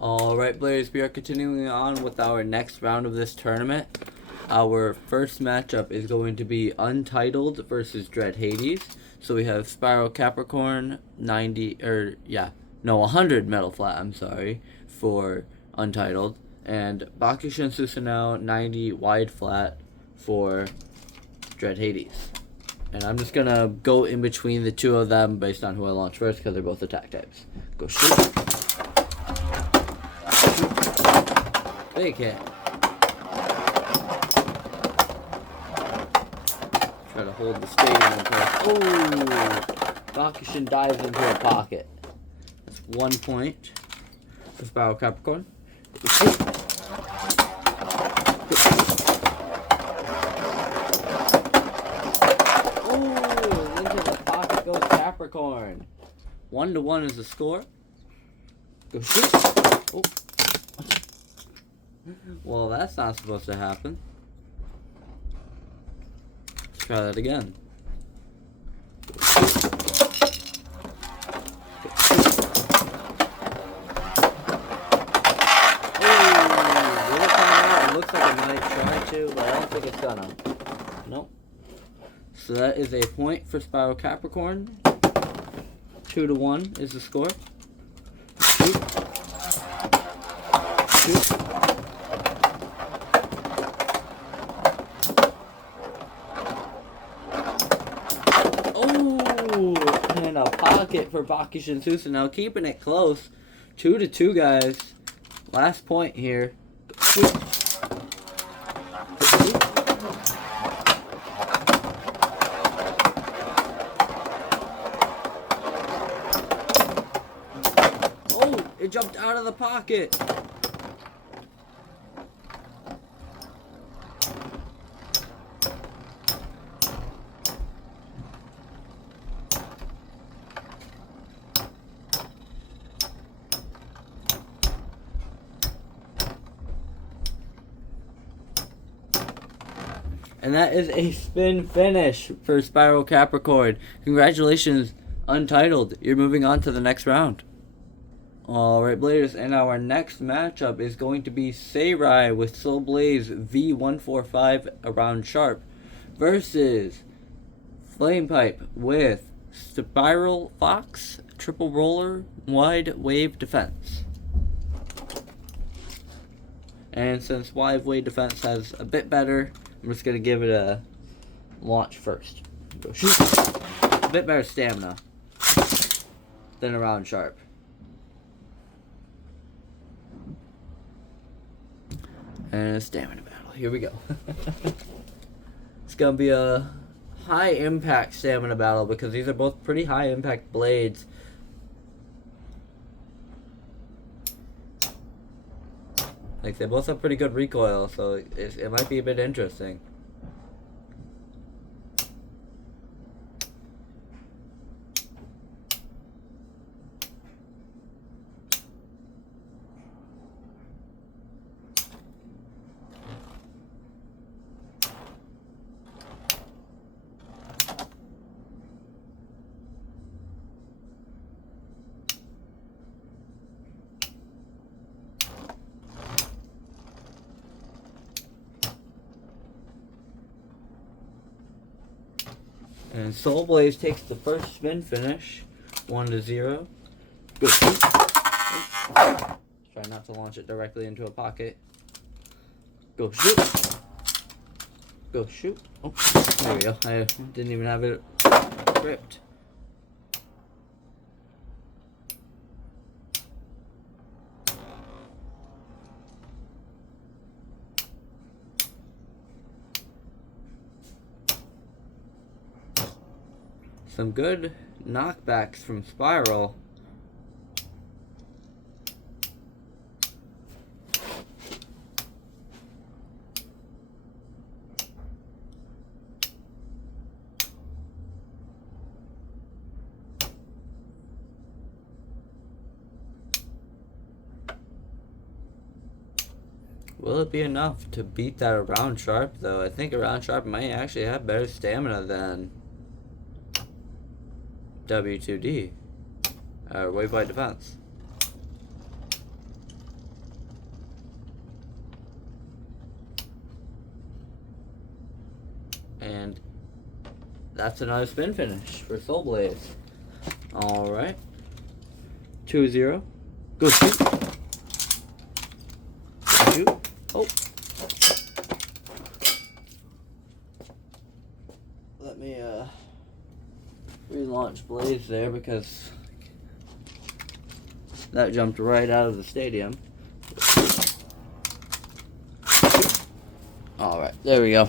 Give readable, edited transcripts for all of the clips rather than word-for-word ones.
Alright, players, we are continuing on with our next round of this tournament. Our first matchup is going to be Untitled versus Dread Hades. So we have Spiral Capricorn 100 Metal Flat, for Untitled, and Bakushin Susanoo 90 Wide Flat for Dread Hades. And I'm just gonna go in between the two of them based on who I launch first because they're both attack types. Go shoot. Big hit. Try to hold the stadium close. Oh! Bakushin dives into a pocket. That's 1 point for Spiral Capricorn. Oh! Into the pocket goes Capricorn. 1-1 is the score. Go shoot. Oh. Well, that's not supposed to happen. Let's try that again. It looks like it might try to, but I don't think it's gonna. Nope. So that is a point for Spiral Capricorn. 2-1 is the score. Shoot. Shoot. And a pocket for Bakushin Susanoo, keeping it close. 2-2, guys. Last point here. Oh, it jumped out of the pocket. And that is a spin finish for Spiral Capricorn. Congratulations, Untitled. You're moving on to the next round. Alright, Bladers, and our next matchup is going to be Saber with Soul Blaze V145 around Sharp versus Flame Pipe with Spiral Fox Triple Roller Wide Wave Defense. And since Wide Wave Defense has a bit better, I'm just going to give it a launch first. Go shoot. A bit better stamina than around Sharp. And a stamina battle. Here we go. It's going to be a high impact stamina battle because these are both pretty high impact blades. Like, they both have pretty good recoil, so it might be a bit interesting. And Soul Blaze takes the first spin finish, 1-0. Go shoot. Try not to launch it directly into a pocket. Go shoot. Go shoot. Oh, there we go. I didn't even have it gripped. Some good knockbacks from Spiral. Will it be enough to beat that around Sharp, though? I think around Sharp might actually have better stamina than W2D. Wave by defense. That's another spin finish for Soul Blaze. Alright. 2-0. Go shoot. Shoot. Oh. Let me relaunch Blaze there because that jumped right out of the stadium. Alright, there we go.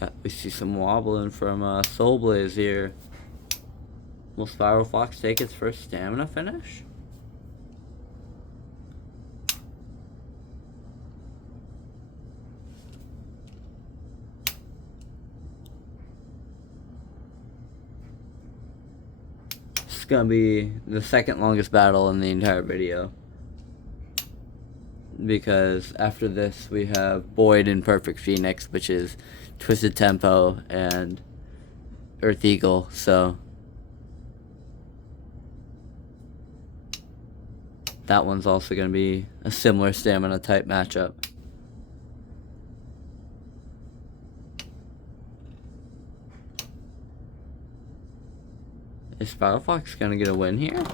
Yeah, we see some wobbling from Soul Blaze here. Will Spiral Fox take its first stamina finish? It's gonna be the second longest battle in the entire video. Because after this we have Boyd and Perfect Phoenix, which is Twisted Tempo and Earth Eagle, so that one's also going to be a similar stamina type matchup. Is Spiral Fox going to get a win here?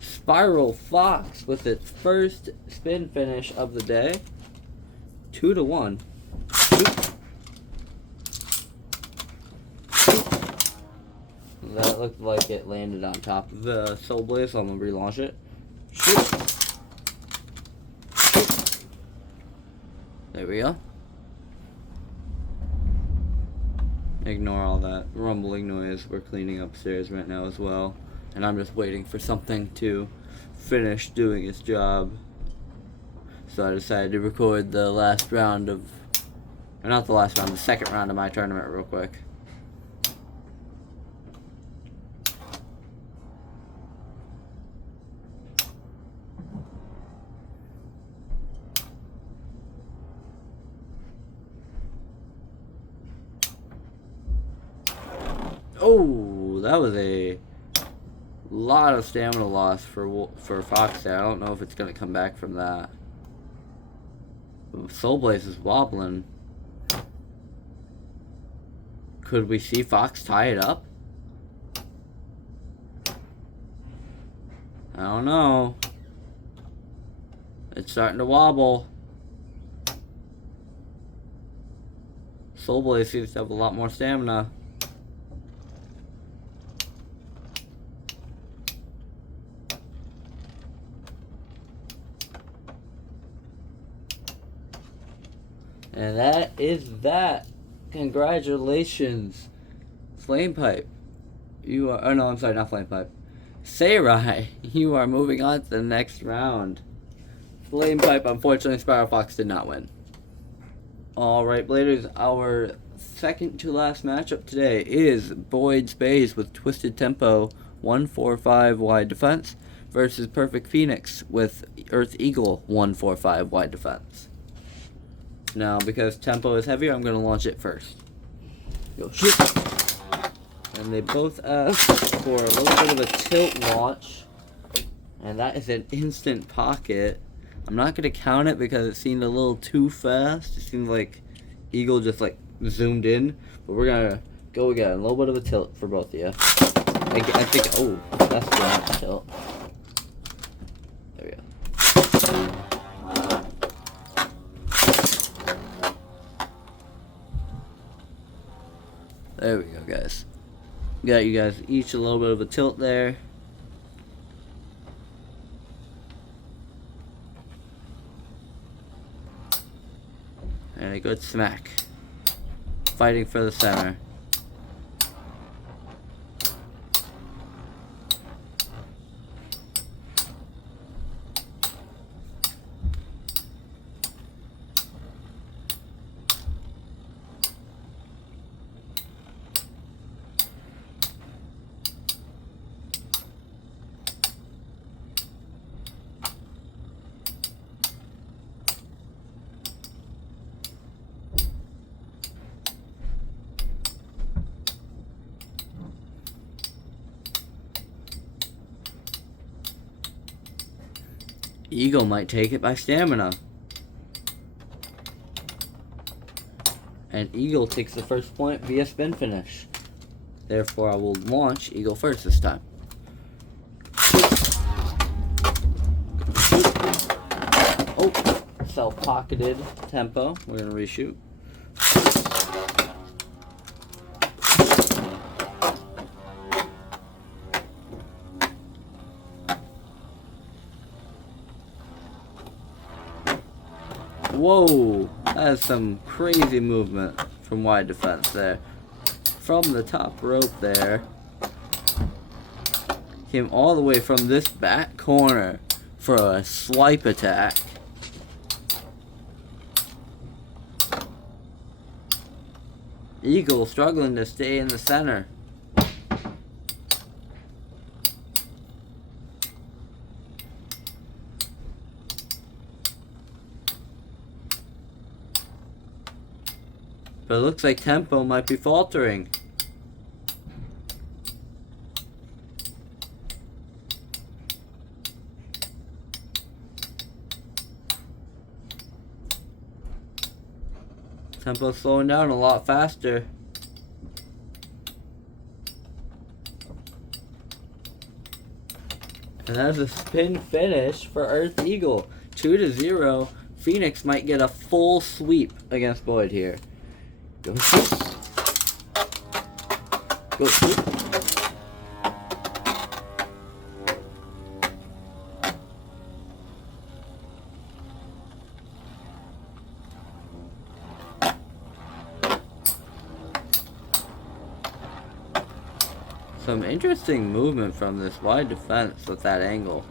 Spiral Fox with its first spin finish of the day. 2-1. That looked like it landed on top of the Soul Blaze, so I'm going to relaunch it. Shoot. There we go. Ignore all that rumbling noise. We're cleaning upstairs right now as well. And I'm just waiting for something to finish doing its job. So I decided to record the last round of... Or not the last round, the second round of my tournament real quick. Oh, that was a lot of stamina loss for Fox there. I don't know if it's going to come back from that. Soul Blaze is wobbling. Could we see Fox tie it up? I don't know. It's starting to wobble. Soul Blaze seems to have a lot more stamina. And that is that. Congratulations, Flamepipe. You are. Oh no, I'm sorry, not Flamepipe. Sarai, you are moving on to the next round. Flamepipe, unfortunately, Spiral Fox did not win. Alright, Bladers, our second to last matchup today is Boyd's Base with Twisted Tempo 145 wide defense versus Perfect Phoenix with Earth Eagle 145 wide defense. Now, because Tempo is heavier, I'm going to launch it first. Go shoot! And they both ask for a little bit of a tilt launch. And that is an instant pocket. I'm not going to count it because it seemed a little too fast. It seemed like Eagle just like zoomed in. But we're going to go again. A little bit of a tilt for both of you. I think, oh, that's the right tilt. There we go. There we go, guys. Got you guys each a little bit of a tilt there. And a good smack. Fighting for the center. Eagle might take it by stamina. And Eagle takes the first point via spin finish. Therefore, I will launch Eagle first this time. Oh, self-pocketed tempo. We're going to reshoot. Whoa, that is some crazy movement from wide defense there. From the top rope there. Came all the way from this back corner for a swipe attack. Eagle struggling to stay in the center. But it looks like tempo might be faltering. Tempo's slowing down a lot faster. And there's a spin finish for Earth Eagle. 2-0. Phoenix might get a full sweep against Boyd here. Go sweep. Go sweep. Some interesting movement from this wide defense with that angle.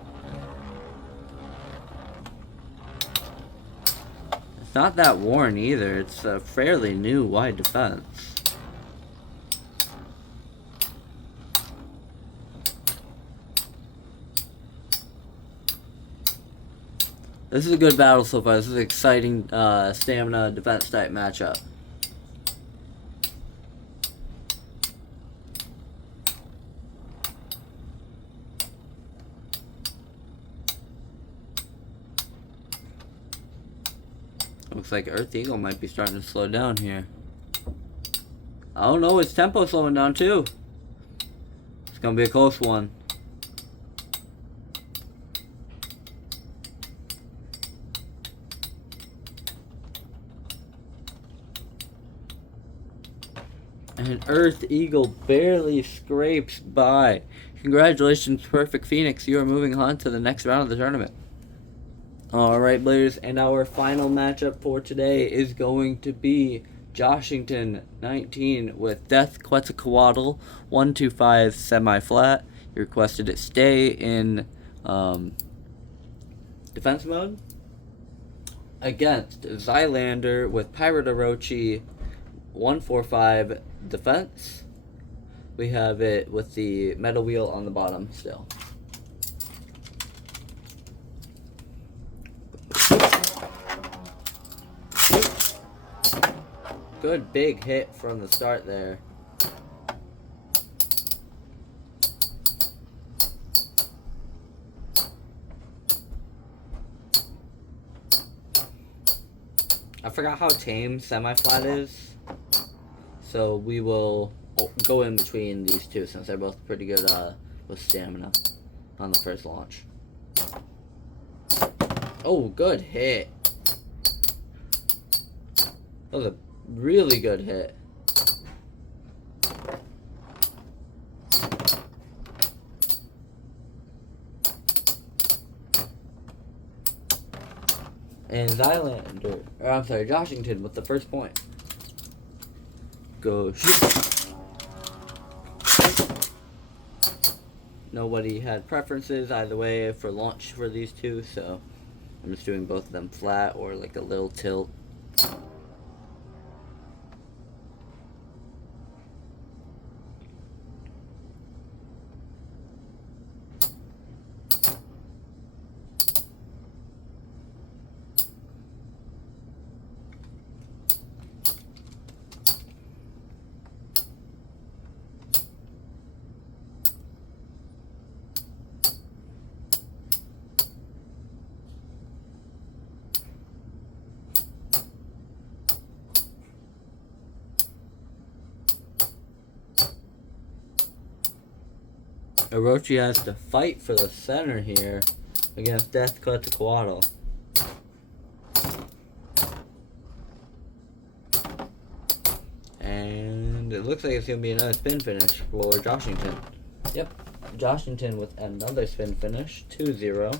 It's not that worn either. It's a fairly new wide defense. This is a good battle so far. This is an exciting stamina defense type matchup. Looks like Earth Eagle might be starting to slow down here. I don't know, his tempo slowing down too. It's gonna be a close one. And Earth Eagle barely scrapes by. Congratulations, Perfect Phoenix. You are moving on to the next round of the tournament. Alright, Blazers, and our final matchup for today is going to be Joshington 19 with Death Quetzalcoatl 125 semi-flat. You requested it stay in defense mode against Zylander with Pirate Orochi 145 defense. We have it with the metal wheel on the bottom still. Good big hit from the start there. I forgot how tame semi-flat is, so we will go in between these two since they're both pretty good with stamina on the first launch. Oh, good hit. That was a really good hit. And Joshington with the first point. Go shoot. Nobody had preferences either way for launch for these two, so I'm just doing both of them flat or like a little tilt. Orochi has to fight for the center here against Death Quetzalcoatl. And it looks like it's going to be another spin finish for Joshington. Yep, Joshington with another spin finish, 2-0.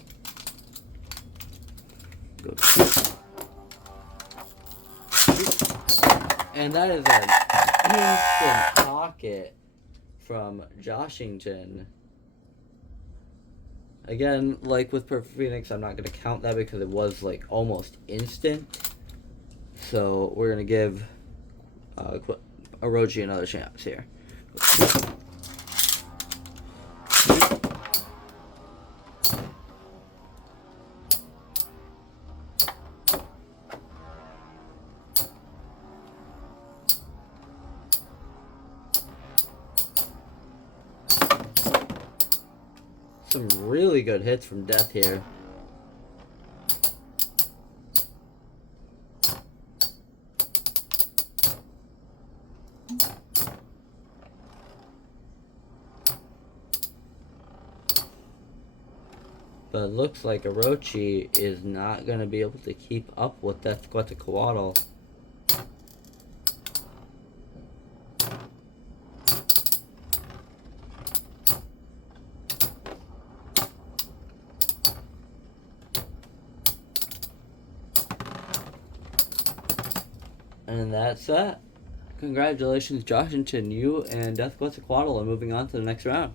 And that is an instant pocket from Joshington. Again, like with Perfect Phoenix, I'm not going to count that because it was like almost instant. So we're going to give Orochi another chance here. Some really good hits from Death here. But it looks like Orochi is not going to be able to keep up with Death Quetzalcoatl. And that's that. Congratulations, Joshington. You and Death Quetzalcoatl are moving on to the next round.